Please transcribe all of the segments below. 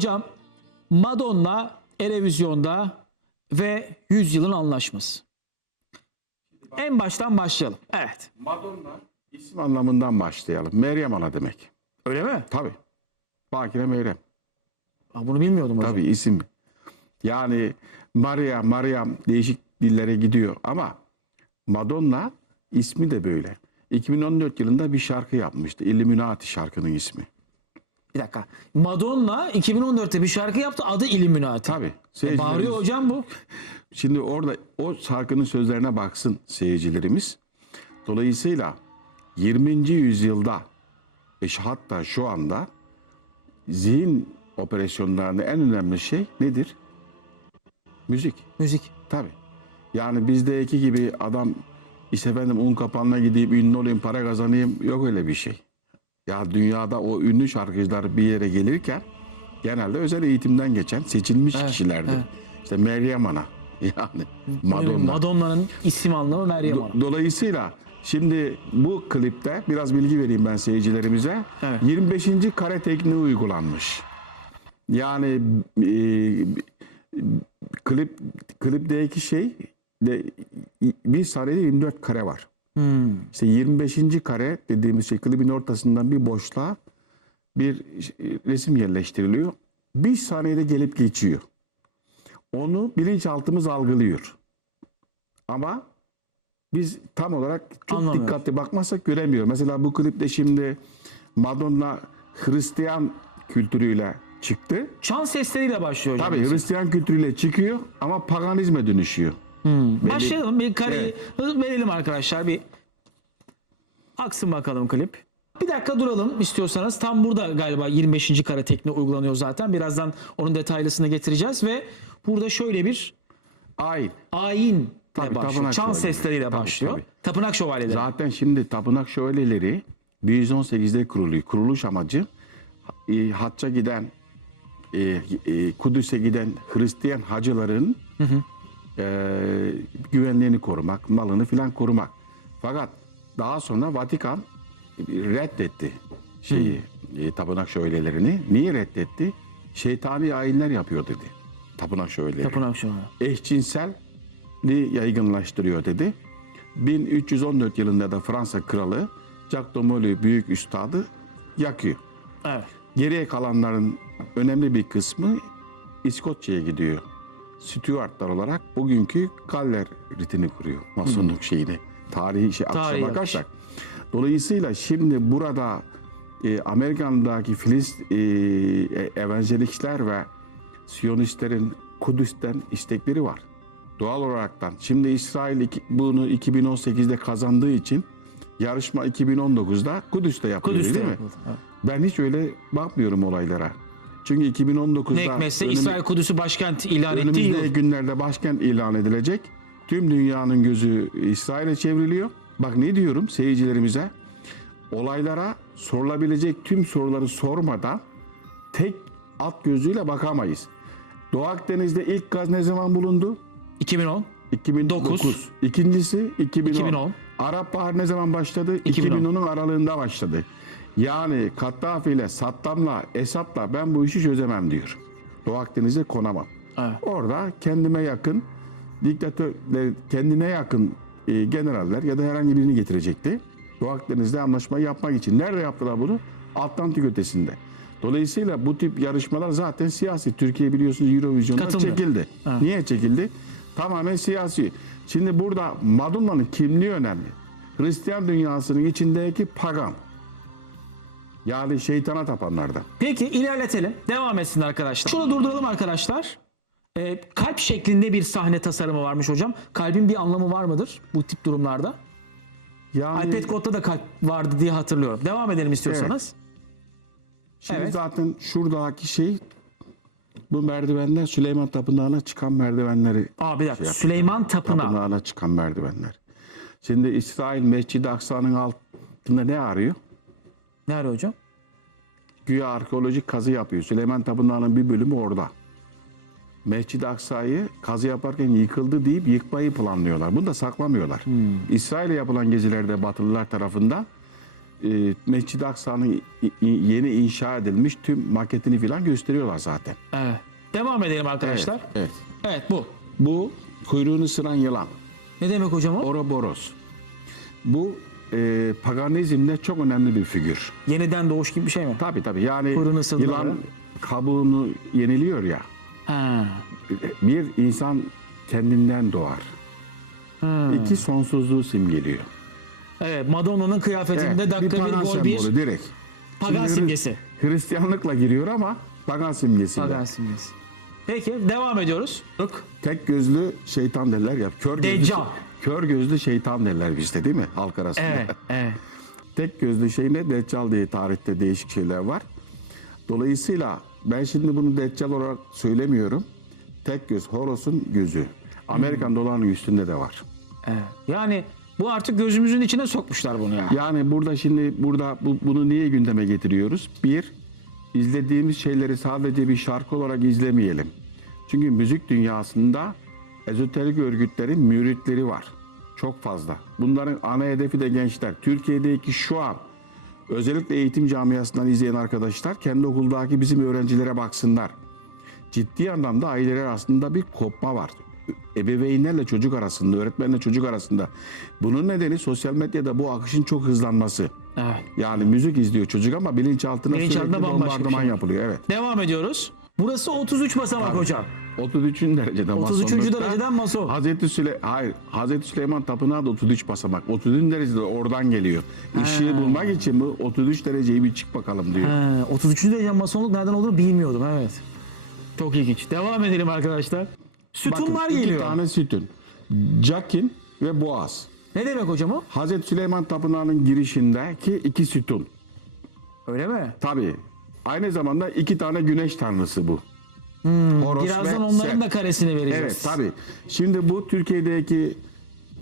Hocam Madonna Erevizyon'da ve Yüzyılın Anlaşması. En baştan başlayalım. Evet. Madonna isim anlamından başlayalım. Meryem Ana demek. Öyle mi? Tabi. Bakire Meryem. Aa, bunu bilmiyordum hocam. Tabi isim. Yani Maria, Mariam değişik dillere gidiyor ama Madonna ismi de böyle. 2014 yılında bir şarkı yapmıştı. Illuminati şarkının ismi. Bir dakika. Madonna 2014'te bir şarkı yaptı. Adı Illuminati. Tabi. E, bağırıyor hocam bu. Şimdi orada o şarkının sözlerine baksın seyircilerimiz. Dolayısıyla 20. yüzyılda e, hatta şu anda zihin operasyonlarında en önemli şey nedir? Müzik. Müzik. Tabi. Yani bizdeki gibi adam işte efendim un kapanına gideyim ünlü olayım para kazanayım yok öyle bir şey. Ya dünyada o ünlü şarkıcılar bir yere gelirken genelde özel eğitimden geçen seçilmiş Evet, kişilerdir. evet. İşte Meryem Ana yani Madonna. Madonna'nın isim anlamı Meryem Ana. Do- Dolayısıyla şimdi bu klipte biraz bilgi vereyim ben seyircilerimize. Evet. 25. kare tekniği uygulanmış. Yani e, klip klipteki şey de bir saniyede 24 kare var. Hmm. İşte 25. kare dediğimiz şey klibin ortasından bir boşluğa bir resim yerleştiriliyor. Bir saniyede gelip geçiyor. Onu bilinçaltımız algılıyor. Ama biz tam olarak çok Anlamıyoruz. dikkatli bakmazsak göremiyor. Mesela bu klipte şimdi Madonna Hristiyan kültürüyle çıktı. Çan sesleriyle başlıyor hocam. Tabii Hristiyan kültürüyle çıkıyor ama paganizme dönüşüyor. Başlayalım. Bir kareyi verelim arkadaşlar. Bir aksın bakalım klip. Bir dakika duralım istiyorsanız. Tam burada galiba 25. kare tekniği uygulanıyor zaten. Birazdan onun detaylısını getireceğiz ve burada şöyle bir Ayin. ayin Tabii, başlıyor. tapınak Çan şövalyeleri. sesleriyle Tabii, başlıyor. tabii. Tapınak şövalyeleri. Zaten şimdi tapınak şövalyeleri 1118'de kuruluyor. Kuruluş amacı e, hacca giden e, e, Kudüs'e giden Hristiyan hacıların e, güvenliğini korumak, malını filan korumak. Fakat daha sonra Vatikan reddetti şeyi e, tapınak şövalyelerini. Niye reddetti? Şeytani ayinler yapıyor dedi. Tapınak şövalyeleri Tapınak şövalyeleri. eşcinselliği yaygınlaştırıyor dedi. 1314 yılında da Fransa kralı Jacques de Molay büyük üstadı yakıyor. Evet. Geriye kalanların önemli bir kısmı İskoçya'ya gidiyor. Stuartlar olarak bugünkü Galler ritini kuruyor. Masonluk şeyini. Tarihi şey akışa akış. bakarsak. Dolayısıyla şimdi burada e, Amerikan'daki Filist e, e, evangelikler ve Siyonistlerin Kudüs'ten istekleri var. Doğal olaraktan. Şimdi İsrail iki- bunu 2018'de kazandığı için yarışma 2019'da Kudüs'te yapılıyor Kudüs'te değil mi? yapıldı, evet. Ben hiç öyle bakmıyorum olaylara. Çünkü 2019'da Ne hikmetse önümü- İsrail Kudüs'ü başkent ilan ettiği önümüzdeki yıl. günlerde başkent ilan edilecek. Tüm dünyanın gözü İsrail'e çevriliyor. Bak ne diyorum seyircilerimize? Olaylara sorulabilecek tüm soruları sormadan tek at gözüyle bakamayız. Doğu Akdeniz'de ilk gaz ne zaman bulundu? 2010. 2009. Dokuz. İkincisi 2010. 2010. Arap Baharı ne zaman başladı? 2010. 2010'un aralığında başladı. Yani Kaddafi ile Saddam'la Esad'la ben bu işi çözemem diyor. Doğu Akdeniz'e konamam. Evet. Orada kendime yakın diktatörler, kendine yakın e, generaller ya da herhangi birini getirecekti. Doğu Akdeniz'de anlaşmayı yapmak için. Nerede yaptılar bunu? Atlantik ötesinde. Dolayısıyla bu tip yarışmalar zaten siyasi. Türkiye biliyorsunuz Eurovision'da Katıldı. çekildi. Ha. Niye çekildi? Tamamen siyasi. Şimdi burada Madonna'nın kimliği önemli. Hristiyan dünyasının içindeki pagan. Yani şeytana tapanlardan. Peki ilerletelim. Devam etsin arkadaşlar. Şurada durduralım arkadaşlar. Ee, kalp şeklinde bir sahne tasarımı varmış hocam. Kalbin bir anlamı var mıdır bu tip durumlarda? Yani iPad kodda da kalp vardı diye hatırlıyorum. Devam edelim istiyorsanız. Şimdi Evet. zaten şuradaki şey bu merdivenler Süleyman Tapınağı'na çıkan merdivenleri. Aa bir dakika. Şey. Süleyman Tapınağı. Tapınağı'na çıkan merdivenler. Şimdi İsrail Mescid-i Aksa'nın altında ne arıyor? Nerede hocam? Güya arkeolojik kazı yapıyor. Süleyman Tapınağı'nın bir bölümü orada. Mescid-i Aksa'yı kazı yaparken yıkıldı deyip yıkmayı planlıyorlar. Bunu da saklamıyorlar. İsrail'e yapılan gezilerde Batılılar tarafından e, Mescid-i Aksa'nın yeni inşa edilmiş tüm maketini falan gösteriyorlar zaten. Evet. Devam edelim arkadaşlar. Evet. Evet, bu. Bu kuyruğunu ısıran yılan. Ne demek hocam o? Ouroboros. Bu e, paganizmde çok önemli bir figür. Yeniden doğuş gibi bir şey mi? Tabii tabii yani Kuyruğunu yılan kabuğunu yeniliyor ya. Ha. Bir insan kendinden doğar. Hmm. İki sonsuzluğu simgeliyor. Evet, Madonna'nın kıyafetinde Evet, dakika bir, pagan gol bir sembolü direkt. pagan Şimdi Hri- simgesi. Hristiyanlıkla giriyor ama pagan simgesiyle. Pagan simgesi. Peki, devam ediyoruz. Tek gözlü şeytan derler ya. Kör gözlü, Deccal. Kör gözlü şeytan derler bizde değil mi halk arasında? Evet, evet. Tek gözlü şey ne? Deccal diye tarihte değişik şeyler var. Dolayısıyla ben şimdi bunu Deccal olarak söylemiyorum. Tek göz, Horos'un gözü. Amerikan dolarının üstünde de var. evet. Yani bu artık gözümüzün içine sokmuşlar bunu ya. Yani burada şimdi burada bu, bunu niye gündeme getiriyoruz? Bir, izlediğimiz şeyleri sadece bir şarkı olarak izlemeyelim. Çünkü müzik dünyasında ezoterik örgütlerin müritleri var. Çok fazla. Bunların ana hedefi de gençler. Türkiye'deki şu an özellikle eğitim camiasından izleyen arkadaşlar kendi okuldaki bizim öğrencilere baksınlar. Ciddi anlamda aileler arasında bir kopma var. Ebeveynlerle çocuk arasında, öğretmenle çocuk arasında. Bunun nedeni sosyal medyada bu akışın çok hızlanması. Evet. Yani müzik izliyor çocuk ama bilinçaltına Bilinçaltında sürekli bombardıman şey. yapılıyor. Evet. Devam ediyoruz. Burası 33 basamak hocam. 33. derecede 33. masonlukta dereceden mason. Hazreti Süle hayır Hazreti Süleyman Tapınağı da 33 basamak. 33. derecede oradan geliyor. Işığı bulmak için bu 33 dereceyi bir çık bakalım diyor. He, 33. derece masonluk nereden olduğunu bilmiyordum evet. Çok ilginç. Devam edelim arkadaşlar. Sütunlar Bakın iki geliyor. tane sütun. Cakin ve Boğaz. Ne demek hocam o? Hazreti Süleyman Tapınağı'nın girişindeki iki sütun. Öyle mi? Tabii. Aynı zamanda iki tane güneş tanrısı bu. Horos Hmm, Birazdan ve onların Set. da karesini vereceğiz. Evet tabii. Şimdi bu Türkiye'deki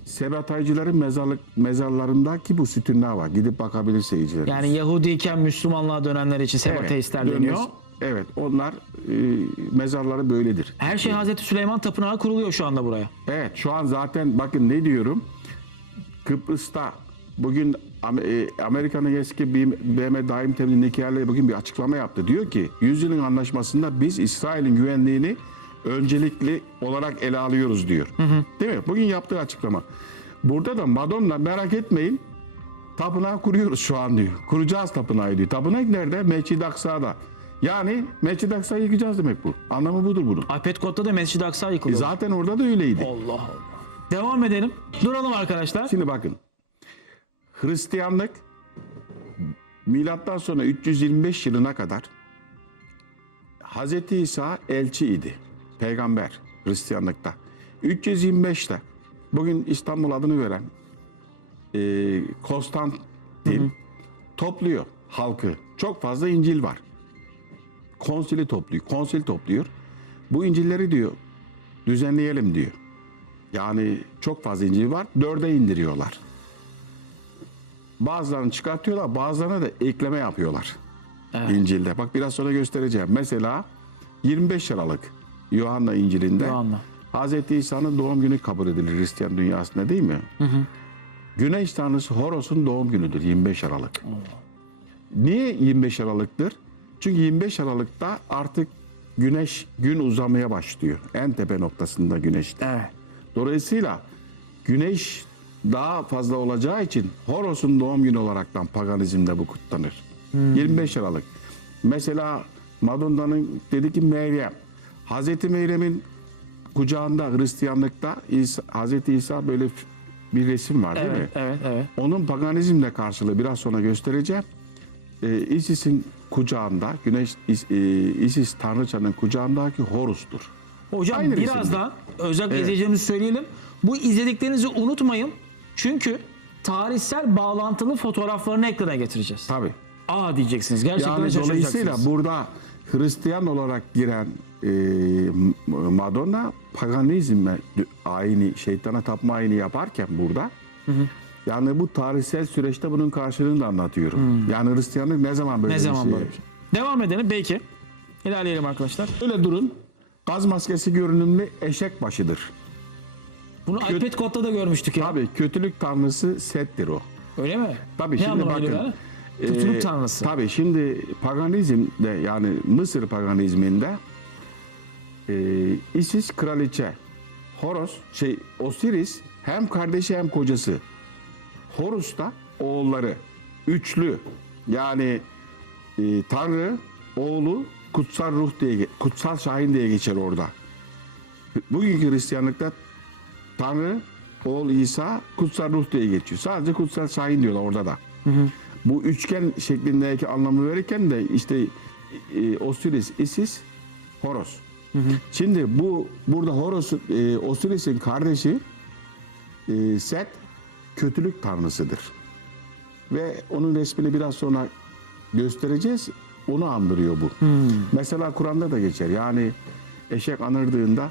Sebataycıların mezarlık mezarlarındaki bu sütunlar var. Gidip bakabilir seyirciler. Yani Yahudiyken Müslümanlığa dönenler için sebateistler deniyor. Evet onlar e, mezarları böyledir. Her şey Hazreti Süleyman Tapınağı kuruluyor şu anda buraya. Evet şu an zaten bakın ne diyorum. Kıbrıs'ta bugün Amerika'nın eski BM daim temsilcisi Nikki Haley bugün bir açıklama yaptı. Diyor ki yüzyılın anlaşmasında biz İsrail'in güvenliğini öncelikli olarak ele alıyoruz diyor. Değil mi? Bugün yaptığı açıklama. Burada da Madonna merak etmeyin tapınağı kuruyoruz şu an diyor. Kuracağız tapınağı diyor. Tapınak nerede? Mescid-i Aksa'da. Yani Mescid-i Aksa'yı yıkacağız demek bu. Anlamı budur bunun. Alpet Kod'da da Mescid-i Aksa yıkılıyor. Zaten orada da öyleydi. Allah Allah. Devam edelim. Duralım arkadaşlar. Şimdi bakın. Hristiyanlık milattan sonra 325 yılına kadar Hz. İsa elçi idi. Peygamber Hristiyanlıkta. 325'te bugün İstanbul adını veren e, Konstantin topluyor halkı. Çok fazla İncil var. Konsili topluyor. Konsil topluyor. Bu İncil'leri diyor düzenleyelim diyor. Yani çok fazla İncil var. Dörde indiriyorlar. Bazılarını çıkartıyorlar, bazılarına da ekleme yapıyorlar. İncil'de. Bak biraz sonra göstereceğim. Mesela 25 Aralık Yuhanna İncil'inde Yuhanna. Hz. İsa'nın doğum günü kabul edilir Hristiyan dünyasında değil mi? Güneş tanrısı Horos'un doğum günüdür 25 Aralık. Niye 25 Aralık'tır? Çünkü 25 Aralık'ta artık güneş gün uzamaya başlıyor. En tepe noktasında güneşte. Evet. Dolayısıyla güneş daha fazla olacağı için Horos'un doğum günü olaraktan paganizmde bu kutlanır. 25 Aralık. Mesela Madonna'nın dedi ki Meryem. Hazreti Meryem'in kucağında Hristiyanlıkta İsa, Hazreti İsa böyle bir resim var değil mi? Evet, evet, evet. Onun paganizmle karşılığı biraz sonra göstereceğim. Ee, Isis'in kucağında, Güneş Is- e, Isis Tanrıçanın kucağındaki Horus'tur. Hocam Aynı resim. birazdan özellikle Evet. izleyicilerimize söyleyelim. Bu izlediklerinizi unutmayın. Çünkü tarihsel bağlantılı fotoğraflarını ekrana getireceğiz. Tabii. Aa diyeceksiniz. Gerçekten Yani dolayısıyla burada Hristiyan olarak giren e, Madonna paganizme ayini, şeytana tapma ayini yaparken burada yani bu tarihsel süreçte bunun karşılığını da anlatıyorum. Yani Hristiyanlık ne zaman böyle ne bir zaman şey? böyle? şey? Devam edelim belki. İlerleyelim arkadaşlar. Öyle durun. Gaz maskesi görünümlü eşek başıdır. Bunu Alpet Kod'da da görmüştük ya. Tabii kötülük tanrısı Set'tir o. Öyle mi? Tabii ne şimdi bakın. geliyor yani? Kötülük tanrısı. Tabii şimdi paganizmde yani Mısır paganizminde e, Isis kraliçe, Horos şey Osiris hem kardeşi hem kocası. Horus da oğulları. Üçlü. Yani e, Tanrı, oğlu, kutsal ruh diye, kutsal şahin diye geçer orada. Bugünkü Hristiyanlıkta Tanrı, oğul İsa, kutsal ruh diye geçiyor. Sadece kutsal şahin diyorlar orada da. Bu üçgen şeklindeki anlamı verirken de işte e, Osiris, Isis, Horos. Şimdi bu burada Horos, e, Osiris'in kardeşi e, Set kötülük tanrısıdır. Ve onun resmini biraz sonra göstereceğiz. Onu andırıyor bu. Mesela Kur'an'da da geçer. Yani eşek anırdığında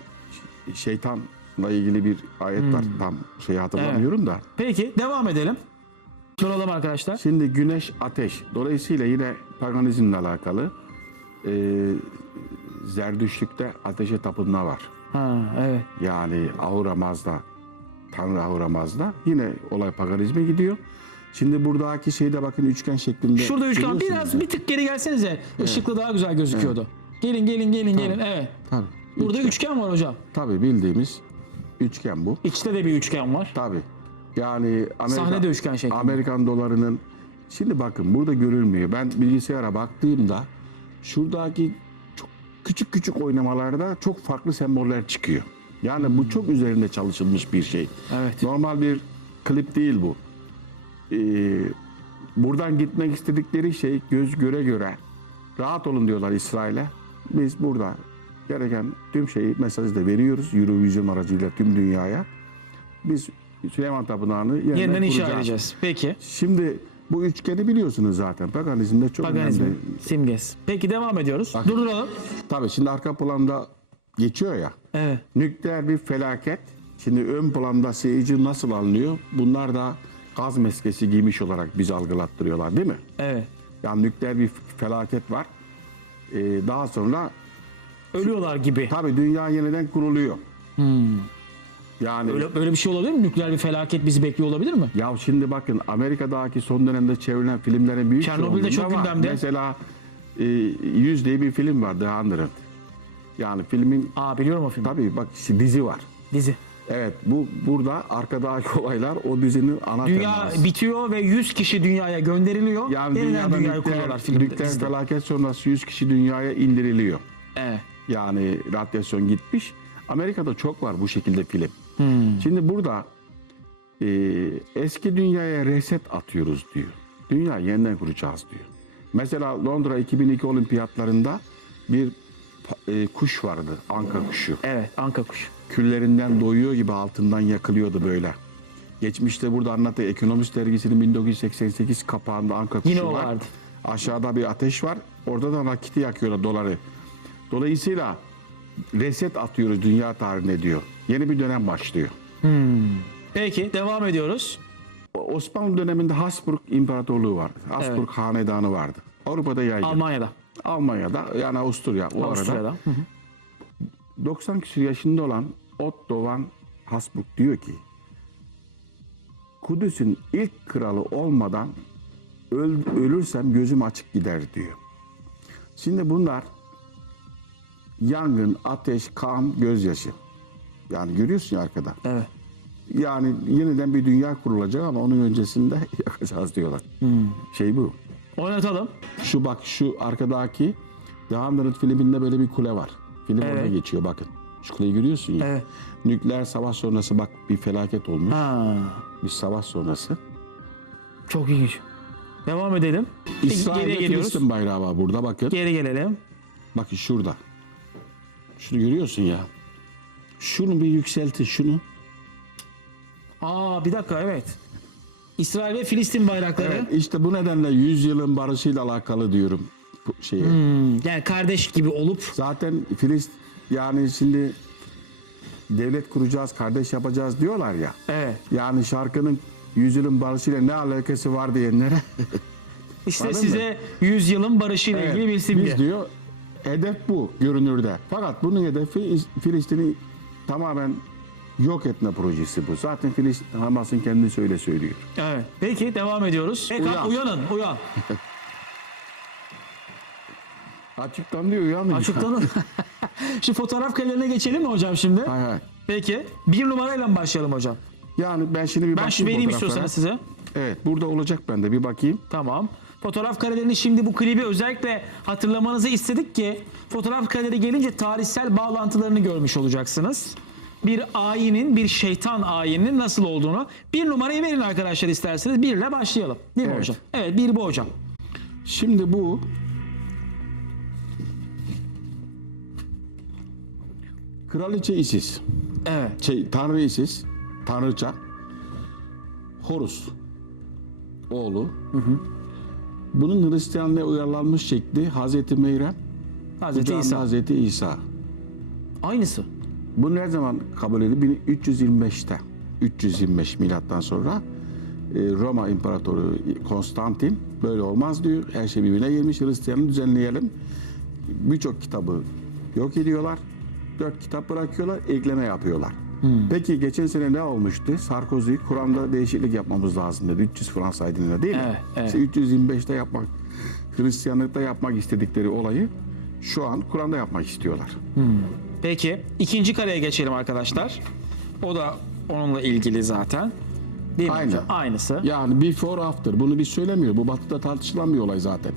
ş- şeytanla ilgili bir ayet var. Tam şey hatırlamıyorum da. Peki devam edelim. Soralım arkadaşlar. Şimdi güneş ateş. Dolayısıyla yine paganizmle alakalı e, Zerdüştlük'te ateşe tapınma var. Ha evet. Yani Ahura Mazda, Tanrı Ahura Mazda yine olay paganizme gidiyor. Şimdi buradaki şeyde bakın üçgen şeklinde. Şurada üçgen biraz ya. bir tık geri gelsenize. Işıklı daha güzel gözüküyordu. Gelin gelin gelin gelin. Evet. Tabii. Burada üçgen. üçgen var hocam. Tabii bildiğimiz üçgen bu. İçte de bir üçgen var. Tabii. Yani Amerika, Sahne de üçgen şeklinde. Amerikan dolarının şimdi bakın burada görülmüyor. Ben bilgisayara baktığımda şuradaki çok küçük küçük oynamalarda çok farklı semboller çıkıyor. Yani bu çok üzerinde çalışılmış bir şey. Evet. Normal bir klip değil bu. Ee, buradan gitmek istedikleri şey göz göre göre rahat olun diyorlar İsrail'e. Biz burada gereken tüm şeyi mesajı da veriyoruz Eurovision aracıyla tüm dünyaya. Biz Süleyman Tapınağı'nı yeniden, Yeniden inşa edeceğiz. Peki. Şimdi bu üçgeni biliyorsunuz zaten. Paganizmde çok Paganizm, önemli. simgesi. Peki devam ediyoruz. Durduralım. Tabii şimdi arka planda geçiyor ya. Evet. Nükleer bir felaket. Şimdi ön planda seyirci nasıl alınıyor? Bunlar da gaz meskesi giymiş olarak bizi algılattırıyorlar değil mi? Evet. Yani nükleer bir felaket var. Ee, daha sonra Ölüyorlar gibi. tabii dünya yeniden kuruluyor. Yani Hmm. Öyle, böyle bir şey olabilir mi? Nükleer bir felaket bizi bekliyor olabilir mi? ya şimdi bakın Amerika'daki son dönemde çevrilen filmlerin büyük Çernobil'de çok çoğunluğunda var. gündemde. Mesela e, 100 diye bir film var The Hundred. Yani filmin Aa biliyorum o filmi. tabii bak işte dizi var. Dizi. Evet bu burada arkadaki olaylar o dizinin ana Dünya teması. bitiyor ve 100 kişi dünyaya gönderiliyor. Yani Yeniden dünyada dünyayı nükleer, filmde. nükleer dizide. felaket sonrası 100 kişi dünyaya indiriliyor. Evet. Yani radyasyon gitmiş. Amerika'da çok var bu şekilde film. Hmm. Şimdi burada e, eski dünyaya reset atıyoruz diyor. Dünya yeniden kuracağız diyor. Mesela Londra 2002 olimpiyatlarında bir e, kuş vardı. Anka kuşu. Evet. Anka kuş. Küllerinden doyuyor gibi altından yakılıyordu böyle. Geçmişte burada anlattığı Ekonomist dergisinin 1988 kapağında Anka kuşu Yine o var. vardı. Aşağıda bir ateş var. Orada da nakiti yakıyorlar doları. Dolayısıyla reset atıyoruz dünya tarihine diyor. Yeni bir dönem başlıyor. Peki devam ediyoruz. Osmanlı döneminde Habsburg İmparatorluğu vardı. Habsburg Evet. Hanedanı vardı. Avrupa'da yaygın. Almanya'da. Almanya'da yani Avusturya o arada. Avusturya'da. Hı hı. 90 küsur yaşında olan Otto van Habsburg diyor ki Kudüs'ün ilk kralı olmadan öl- ölürsem gözüm açık gider diyor. Şimdi bunlar yangın, ateş, kan, gözyaşı. Yani görüyorsun ya arkada. Evet. Yani yeniden bir dünya kurulacak ama onun öncesinde yakacağız diyorlar. Şey bu. Oynatalım. Şu bak şu arkadaki The Hundred filminde böyle bir kule var. Film orada Evet. geçiyor bakın. Şu kuleyi görüyorsun ya. Evet. Nükleer savaş sonrası bak bir felaket olmuş. Ha. Bir savaş sonrası. Çok ilginç. Devam edelim. İsrail'de. Filistin bayrağı var burada bakın. Geri gelelim. Bakın şurada. Şunu görüyorsun ya. Şunu bir yükseltin şunu. Aa bir dakika evet. İsrail ve Filistin bayrakları. Evet işte bu nedenle 100 yılın barışıyla alakalı diyorum bu şeye. Hmm, yani kardeş gibi olup Zaten Filist yani şimdi devlet kuracağız, kardeş yapacağız diyorlar ya. evet. Yani şarkının yüzyılın barışıyla ne alakası var diyenlere. İşte Anladın size yüzyılın barışıyla Evet, ilgili bir simge. Biz diyor hedef bu görünürde. Fakat bunun hedefi İs- Filistin'i tamamen yok etme projesi bu. Zaten Filistin Hamas'ın kendisi öyle söylüyor. Evet. Peki devam ediyoruz. Ekran, Uyan. uyanın, uyan. Açıktan diyor uyanın. Açıklanın. Şu fotoğraf karelerine geçelim mi hocam şimdi? Hay hay. Peki. Bir numarayla mı başlayalım hocam? Yani ben şimdi bir Ben bakayım şu vereyim istiyorsanız size. Evet burada olacak bende bir bakayım. Tamam. Fotoğraf karelerini şimdi bu klibi özellikle hatırlamanızı istedik ki fotoğraf kareleri gelince tarihsel bağlantılarını görmüş olacaksınız. Bir ayinin, bir şeytan ayininin nasıl olduğunu. Bir numarayı verin arkadaşlar isterseniz. Bir ile başlayalım. Değil mi Evet. hocam? Evet bir bu hocam. Şimdi bu Kraliçe Isis. Evet. Şey, Tanrı Isis. Tanrıça. Horus. Oğlu. Bunun Hristiyanlığa uyarlanmış şekli Hazreti Meyrem. Hazreti İsa. Hazreti İsa. Aynısı. Bu ne zaman kabul edildi? 325'te. 325 milattan sonra e, Roma İmparatoru Konstantin böyle olmaz diyor. Her şey birbirine girmiş. Hristiyanı düzenleyelim. Birçok kitabı yok ediyorlar. Dört kitap bırakıyorlar. Ekleme yapıyorlar. Peki geçen sene ne olmuştu? Sarkozy Kur'an'da değişiklik yapmamız lazım dedi. 300 Fransa aydınına değil mi? Evet, evet. İşte 325'te yapmak, Hristiyanlıkta yapmak istedikleri olayı şu an Kur'an'da yapmak istiyorlar. Peki ikinci kareye geçelim arkadaşlar. O da onunla ilgili zaten. Değil mi Aynı. hocam? Aynısı. Yani before after bunu biz söylemiyor. Bu batıda tartışılan bir olay zaten.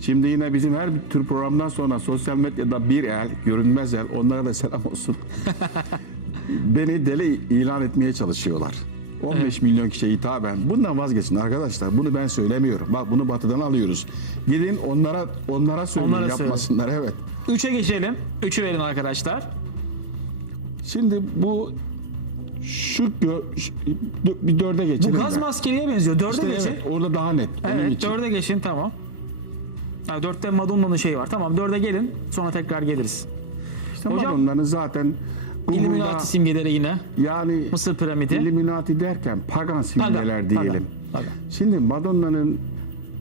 Şimdi yine bizim her bir tür programdan sonra sosyal medyada bir el, görünmez el, onlara da selam olsun. Beni deli ilan etmeye çalışıyorlar. 15 milyon kişiye hitaben. Bundan vazgeçin arkadaşlar. Bunu ben söylemiyorum. Bak bunu batıdan alıyoruz. Gidin onlara onlara söyleyin Onlara yapmasınlar. Evet. Üçe geçelim. Üçü verin arkadaşlar. Şimdi bu şu, gö- şu- bir dörde Bu geçelim. gaz ben. maskeliye benziyor. Dörde İşte geçin. evet, orada daha net. Evet, dörde geçin tamam. Ha, dörtte Madonna'nın şeyi var. Tamam dörde gelin. Sonra tekrar geliriz. İşte Hocam- Madonna'nın zaten Illuminati simgeleri yine. yani Mısır piramidi. Illuminati derken pagan simgeler Pagan, diyelim. pagan, pagan. Şimdi Madonna'nın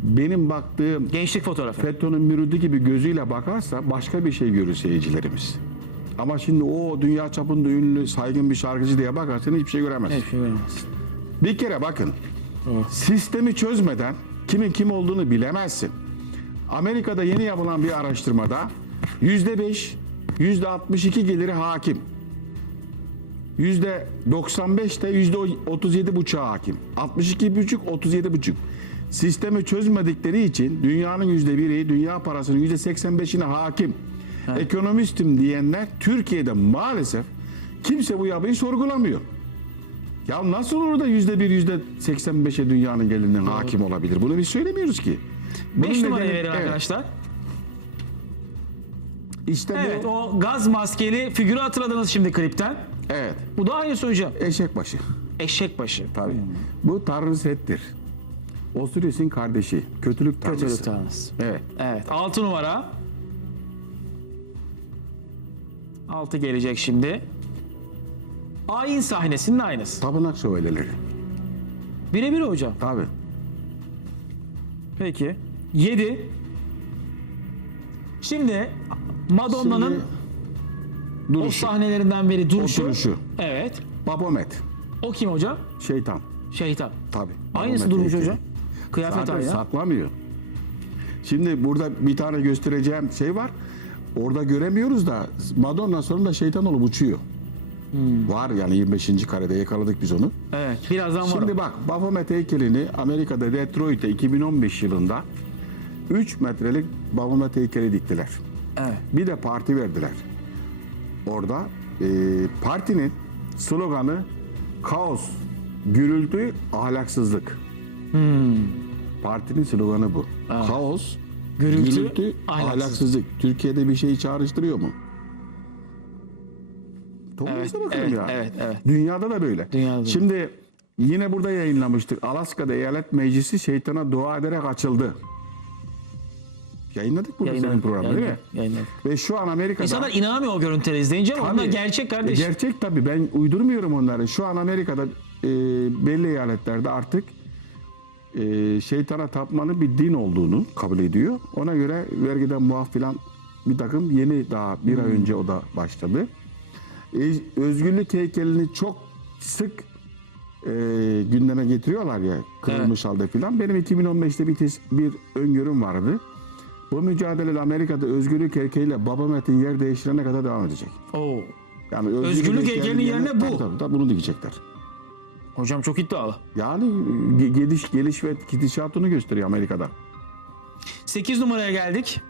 benim baktığım Gençlik fotoğrafı. FETÖ'nün müridi gibi gözüyle bakarsa başka bir şey görür seyircilerimiz. Ama şimdi o dünya çapında ünlü saygın bir şarkıcı diye bakarsan hiçbir şey göremezsin. Evet, şey veremez. Bir kere bakın. Sistemi çözmeden kimin kim olduğunu bilemezsin. Amerika'da yeni yapılan bir araştırmada yüzde beş, yüzde 62 geliri hakim. Yüzde 95 de yüzde 37 buçuğa hakim. 62 buçuk, 37 buçuk. Sistemi çözmedikleri için dünyanın yüzde biri, dünya parasının yüzde 85'ine hakim. Ekonomistim diyenler Türkiye'de maalesef kimse bu yapıyı sorgulamıyor. Ya nasıl olur da yüzde bir, yüzde 85'e dünyanın gelirinden hakim olabilir? Bunu biz söylemiyoruz ki. Bunun Beş numarayı nedeni- verin evet, arkadaşlar. İşte Evet bu. o gaz maskeli figürü hatırladınız şimdi klipten. Evet. Bu da aynısı hocam. Eşek başı. Eşek başı. Tabii. Bu Tanrı Set'tir. Osiris'in kardeşi. Kötülük tanrısı. Kötülük tanrısı. Evet. Evet. 6 numara. 6 gelecek şimdi. Ayin sahnesinin aynısı. Tapınak şövalyeleri. Birebir hocam. Tabii. Peki. 7. Şimdi Madonna'nın Şimdi o duruşu. sahnelerinden biri duruşu. Oturuşu. Evet. Bapomet. O kim hocam? Şeytan. Şeytan. Tabii. Aynısı durmuş heykeli. hocam. Kıyafet Zaten aynı. saklamıyor. Şimdi burada bir tane göstereceğim şey var. Orada göremiyoruz da Madonna sonunda şeytan olup uçuyor. Hmm. Var yani 25. karede yakaladık biz onu. Evet. Birazdan var. Şimdi bak Baphomet heykelini Amerika'da Detroit'te 2015 yılında 3 metrelik Baphomet heykeli diktiler. Evet. Bir de parti verdiler. Orada e, partinin sloganı kaos, gürültü, ahlaksızlık. Partinin sloganı bu. Kaos, Gürültü, gürültü, ahlaksızlık. ahlaksızlık. Türkiye'de bir şey çağrıştırıyor mu? Topluyorsa bakalım evet, ya. evet, evet. Dünyada da böyle. Dünyada da. Şimdi yine burada yayınlamıştık. Alaska'da eyalet meclisi şeytana dua ederek açıldı. Yayınladık burada senin Yayınladık, programda değil mi? yayınladık, yayınladık. Ve şu an Amerika'da... İnsanlar inanamıyor o görüntüleri izleyince ama onlar Tabii. gerçek E, kardeşim. Gerçek tabii ben uydurmuyorum onları. Şu an Amerika'da e, belli eyaletlerde artık e, şeytana tapmanın bir din olduğunu kabul ediyor. Ona göre vergiden muaf filan bir takım yeni daha bir ay önce o da başladı. e- özgürlük heykelini çok sık e, gündeme getiriyorlar ya kırılmış halde filan. Benim 2015'te bir, tes- bir öngörüm vardı. Bu mücadelede Amerika'da özgürlük heykeliyle Baba Met'in yer değiştirene kadar devam edecek. Oo. Yani Özgürlük heykelinin yerine bu. Tabii, tabii, tabii, bunu dikecekler. Hocam çok iddialı. Yani ge- geliş, geliş ve gidişatını gösteriyor Amerika'da. 8 numaraya geldik.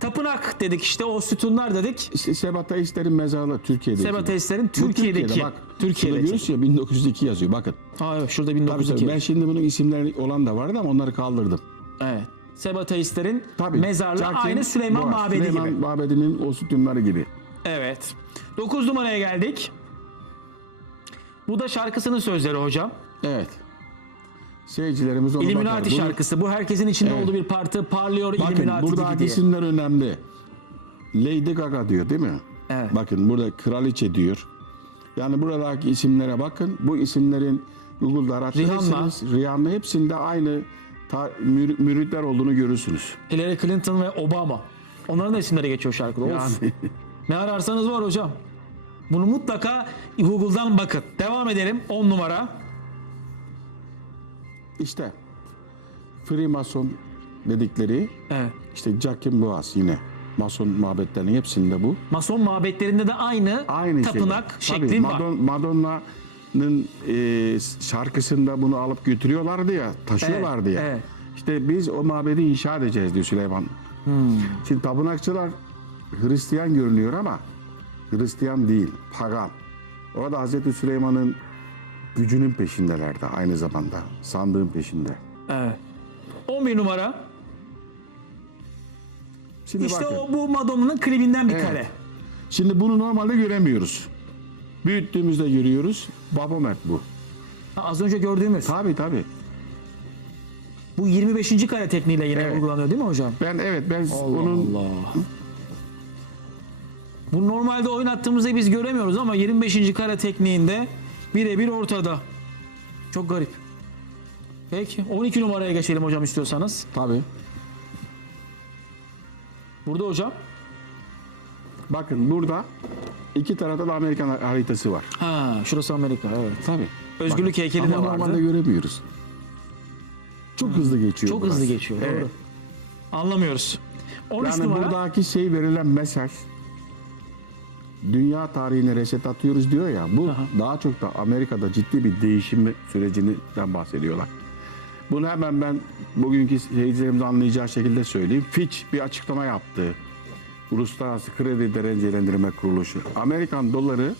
Tapınak dedik işte o sütunlar dedik. İşte Sebateistlerin mezarlığı Türkiye'deki. Sebateistlerin Bu Türkiye'deki. bak, Türkiye'deki. diyoruz ya 1902 yazıyor bakın. Ha evet şurada Tabii, 1902. tabii. Ben şimdi bunun isimleri olan da vardı ama onları kaldırdım. Evet. Sebateistlerin Tabii. mezarlığı Cakin, aynı Süleyman Boğaz. Mabedi Süleyman gibi. Mabedi'nin o sütunları gibi. Evet. 9 numaraya geldik. Bu da şarkısının sözleri hocam. Evet. Seyircilerimiz ona bakar. Illuminati Bunu- şarkısı. Bu herkesin içinde Evet. olduğu bir parti parlıyor Bakın Illuminati gibi buradaki diye. isimler önemli. Lady Gaga diyor değil mi? Evet. Bakın burada kraliçe diyor. Yani buradaki isimlere bakın. Bu isimlerin Google'da araştırırsınız. Rihanna hepsinde aynı ta, mür- müritler olduğunu görürsünüz. Hillary Clinton ve Obama. Onların da isimleri geçiyor şarkıda. Of. Yani Ne ararsanız var hocam. Bunu mutlaka Google'dan bakın. Devam edelim. 10 numara. işte Freemason dedikleri Evet. işte Jacques Boaz yine Mason mabetlerinin hepsinde bu. Mason mabetlerinde de aynı, Aynı tapınak şeyler. şekli Tabii, var. Madon- Madonna'nın e, şarkısında bunu alıp götürüyorlardı ya, taşıyorlardı Evet, ya. evet. İşte biz o mabedi inşa edeceğiz diyor Süleyman. Hmm. Şimdi tapınakçılar Hristiyan görünüyor ama Hristiyan değil, pagan. Orada Hazreti Süleyman'ın gücünün peşindelerdi aynı zamanda. Sandığın peşinde. Evet. 11 numara. Şimdi İşte bakın. o bu Madonna'nın klibinden bir Evet. kare. Şimdi bunu normalde göremiyoruz. Büyüttüğümüzde görüyoruz. Babomet bu. Ha, Az önce gördüğümüz. Tabii tabii. Bu 25. kare tekniğiyle yine Evet. uygulanıyor değil mi hocam? Ben evet ben onun Allah. Bu normalde oynattığımızda biz göremiyoruz ama 25. kare tekniğinde birebir ortada. Çok garip. Peki 12 numaraya geçelim hocam istiyorsanız. tabii. Burada hocam. Bakın burada iki tarafta da Amerikan haritası var. Ha, şurası Amerika evet. Tabii. Özgürlük heykeli de Ama vardı. normalde göremiyoruz. Çok hızlı geçiyor. Çok burası. hızlı geçiyor. Evet. Doğru. Anlamıyoruz. 13 Yani numara. buradaki şey verilen mesaj dünya tarihine reset atıyoruz diyor ya. Bu Aha. daha çok da Amerika'da ciddi bir değişim sürecinden bahsediyorlar. Bunu hemen ben bugünkü seyircilerimiz anlayacağı şekilde söyleyeyim. Fitch bir açıklama yaptı. Uluslararası Kredi Derecelendirme Kuruluşu. Amerikan doları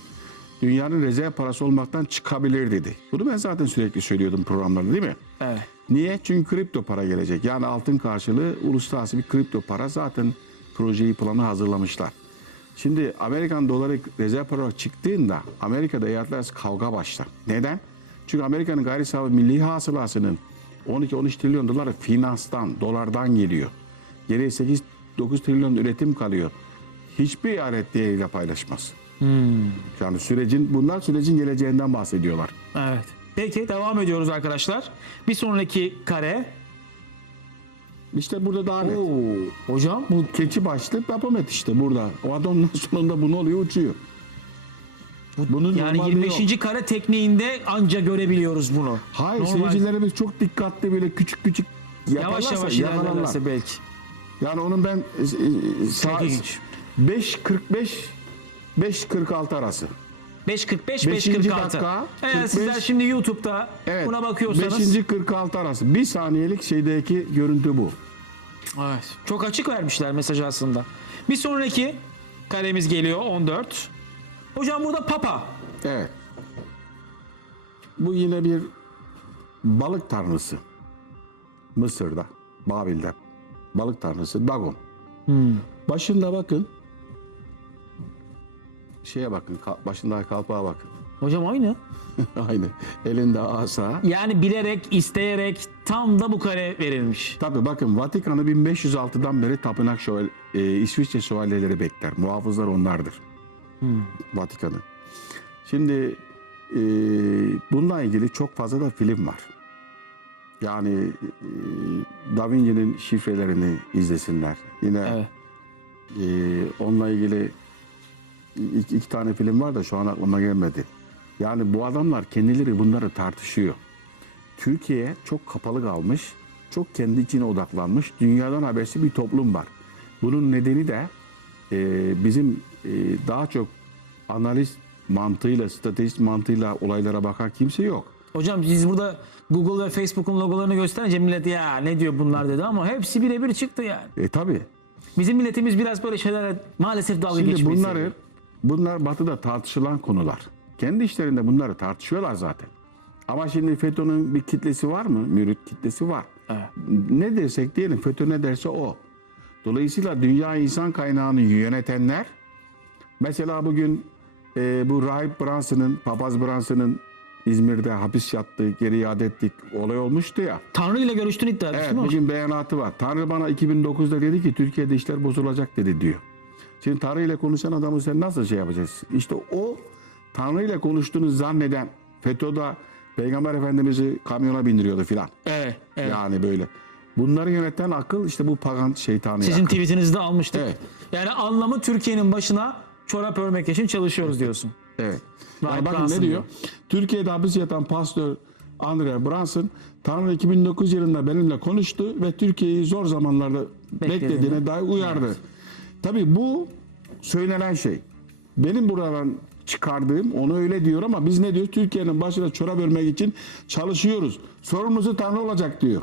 dünyanın rezerv parası olmaktan çıkabilir dedi. Bunu ben zaten sürekli söylüyordum programlarda değil mi? Evet. Niye? Çünkü kripto para gelecek. Yani altın karşılığı uluslararası bir kripto para zaten projeyi planı hazırlamışlar. Şimdi Amerikan doları rezerv para olarak çıktığında Amerika'da eyaletler arası kavga başlar. Neden? Çünkü Amerika'nın gayri sahibi milli hasılasının 12-13 trilyon doları finanstan, dolardan geliyor. Geriye 8-9 trilyon üretim kalıyor. Hiçbir eyalet diğeriyle paylaşmaz. Yani sürecin, bunlar sürecin geleceğinden bahsediyorlar. Evet. Peki devam ediyoruz arkadaşlar. Bir sonraki kare. İşte burada daha net. Oo, hocam bu Keçi başlı Bapomet işte burada. O adamın sonunda bunu oluyor uçuyor. Bunun yani normalde 25. yok. kare tekniğinde anca görebiliyoruz bunu. Hayır Normal- seyircilerimiz çok dikkatli böyle küçük küçük Yavaş yavaş yakalarlar. ilerlerlerse belki. Yani onun ben e, e, saat ilginç. 5.45 5.46 arası. 5.45 Beşinci 5.46. dakika, Eğer 45. sizler şimdi YouTube'da Evet. buna bakıyorsanız 5.46 arası. Bir saniyelik şeydeki görüntü bu. Evet. Çok açık vermişler mesajı aslında. Bir sonraki karemiz geliyor 14. Hocam burada Papa. Evet. Bu yine bir balık tanrısı. Mısır'da, Babil'de. Balık tanrısı Dagon. Başında bakın. Şeye bakın, başındaki kalpağa bakın. Hocam aynı. Aynı. Elinde asa. Yani bilerek, isteyerek tam da bu kare verilmiş. Tabii bakın Vatikan'ı 1506'dan beri tapınak şöval e, İsviçre şövalyeleri bekler. Muhafızlar onlardır. Vatikan'ı. Şimdi e, bununla ilgili çok fazla da film var. Yani e, Da Vinci'nin şifrelerini izlesinler. Yine Evet. e, onunla ilgili iki, iki tane film var da şu an aklıma gelmedi. Yani bu adamlar kendileri bunları tartışıyor. Türkiye çok kapalı kalmış, çok kendi içine odaklanmış, dünyadan habersiz bir toplum var. Bunun nedeni de e, bizim e, daha çok analiz mantığıyla, stratejik mantığıyla olaylara bakan kimse yok. Hocam biz burada Google ve Facebook'un logolarını gösterince millet ya ne diyor bunlar dedi ama hepsi birebir çıktı yani. E tabi. Bizim milletimiz biraz böyle şeylere maalesef dalga Şimdi bunları, bunlar batıda tartışılan konular. Kendi işlerinde bunları tartışıyorlar zaten. Ama şimdi FETÖ'nün bir kitlesi var mı? Mürit kitlesi var. Evet. Ne dersek diyelim FETÖ ne derse o. Dolayısıyla dünya insan kaynağını yönetenler mesela bugün e, bu Rahip Branson'ın, Papaz Branson'ın İzmir'de hapis yattığı, geri iade ettik olay olmuştu ya. Tanrı ile görüştüğünü iddia etmiş Evet değil mi bugün beyanatı var. Tanrı bana 2009'da dedi ki Türkiye'de işler bozulacak dedi diyor. Şimdi Tanrı ile konuşan adamı sen nasıl şey yapacaksın? İşte o Tanrı ile konuştuğunu zanneden FETÖ'de Peygamber Efendimiz'i kamyona bindiriyordu filan. Evet, evet. Yani böyle. Bunları yöneten akıl işte bu pagan şeytanı Sizin akıl. tweetinizde almıştık. Evet. Yani anlamı Türkiye'nin başına çorap örmek için çalışıyoruz diyorsun. Evet. Yani bakın ne diyor. diyor? Türkiye'de hapis yatan pastör Andre Brunson Tanrı 2009 yılında benimle konuştu ve Türkiye'yi zor zamanlarda Beklediğini. beklediğine dair uyardı. Tabii bu söylenen şey. Benim buradan çıkardığım onu öyle diyor ama biz ne diyor? Türkiye'nin başına çorap örmek için çalışıyoruz. Sorumlusu Tanrı olacak diyor.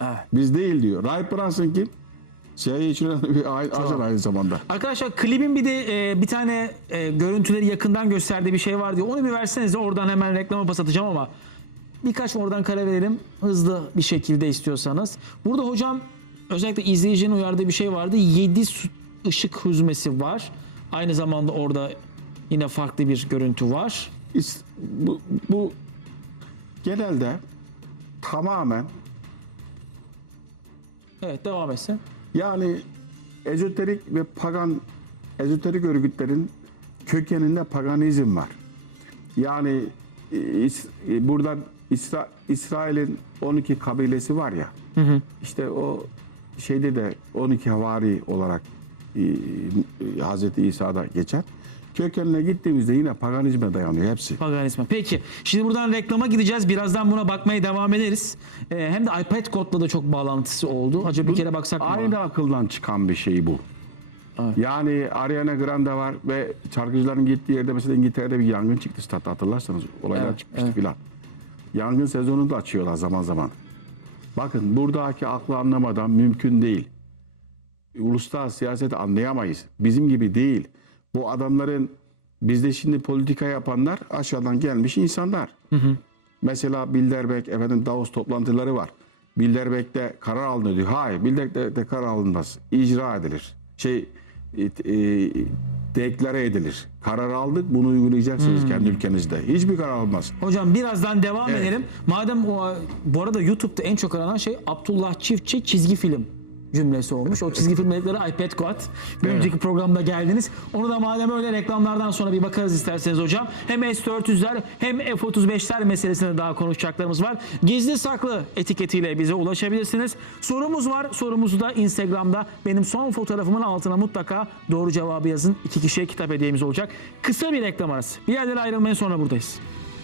Evet. Biz değil diyor. Rahip Brunson kim? CIA için bir ajan aynı zamanda. Arkadaşlar klibin bir de e, bir tane e, görüntüleri yakından gösterdiği bir şey var diyor. Onu bir versenize oradan hemen reklama pas atacağım ama birkaç oradan kare verelim hızlı bir şekilde istiyorsanız. Burada hocam özellikle izleyicinin uyardığı bir şey vardı. 7 ışık hüzmesi var. Aynı zamanda orada yine farklı bir görüntü var. Bu, bu genelde tamamen Evet devam etsin. Yani ezoterik ve pagan ezoterik örgütlerin kökeninde paganizm var. Yani e, İs- e, buradan İsra, İsrail'in 12 kabilesi var ya. İşte o şeyde de 12 havari olarak e, Hazreti İsa'da geçer. Kökenine gittiğimizde yine paganizme dayanıyor hepsi. Paganizma. Peki. Şimdi buradan reklama gideceğiz. Birazdan buna bakmaya devam ederiz. Ee, hem de iPad kodla da çok bağlantısı oldu. Acaba bir kere baksak mı? Aynı akıldan çıkan bir şey bu. Evet. Yani Ariana Grande var ve şarkıcıların gittiği yerde mesela İngiltere'de bir yangın çıktı statta hatırlarsanız olaylar Evet, çıkmıştı evet. filan. Yangın sezonunu da açıyorlar zaman zaman. Bakın buradaki aklı anlamadan mümkün değil. Uluslararası siyaseti anlayamayız. Bizim gibi değil. Bu adamların bizde şimdi politika yapanlar aşağıdan gelmiş insanlar. Mesela Bilderberg efendim Davos toplantıları var. Bilderberg'de karar alınıyor diyor. Hayır Bilderberg'de karar alınmaz. İcra edilir. Şey e, e, deklare edilir. Karar aldık bunu uygulayacaksınız kendi ülkenizde. Hiçbir karar almaz. Hocam birazdan devam Evet. edelim. Madem o bu arada YouTube'da en çok aranan şey Abdullah Çiftçi çizgi film cümlesi olmuş. O çizgi filmleri iPad Quad. Bir önceki programda geldiniz. Onu da madem öyle reklamlardan sonra bir bakarız isterseniz hocam. Hem S400'ler hem F35'ler meselesinde daha konuşacaklarımız var. Gizli saklı etiketiyle bize ulaşabilirsiniz. Sorumuz var. Sorumuzu da Instagram'da benim son fotoğrafımın altına mutlaka doğru cevabı yazın. İki kişiye kitap hediyemiz olacak. Kısa bir reklam arası. Bir yerlere ayrılmayın sonra buradayız.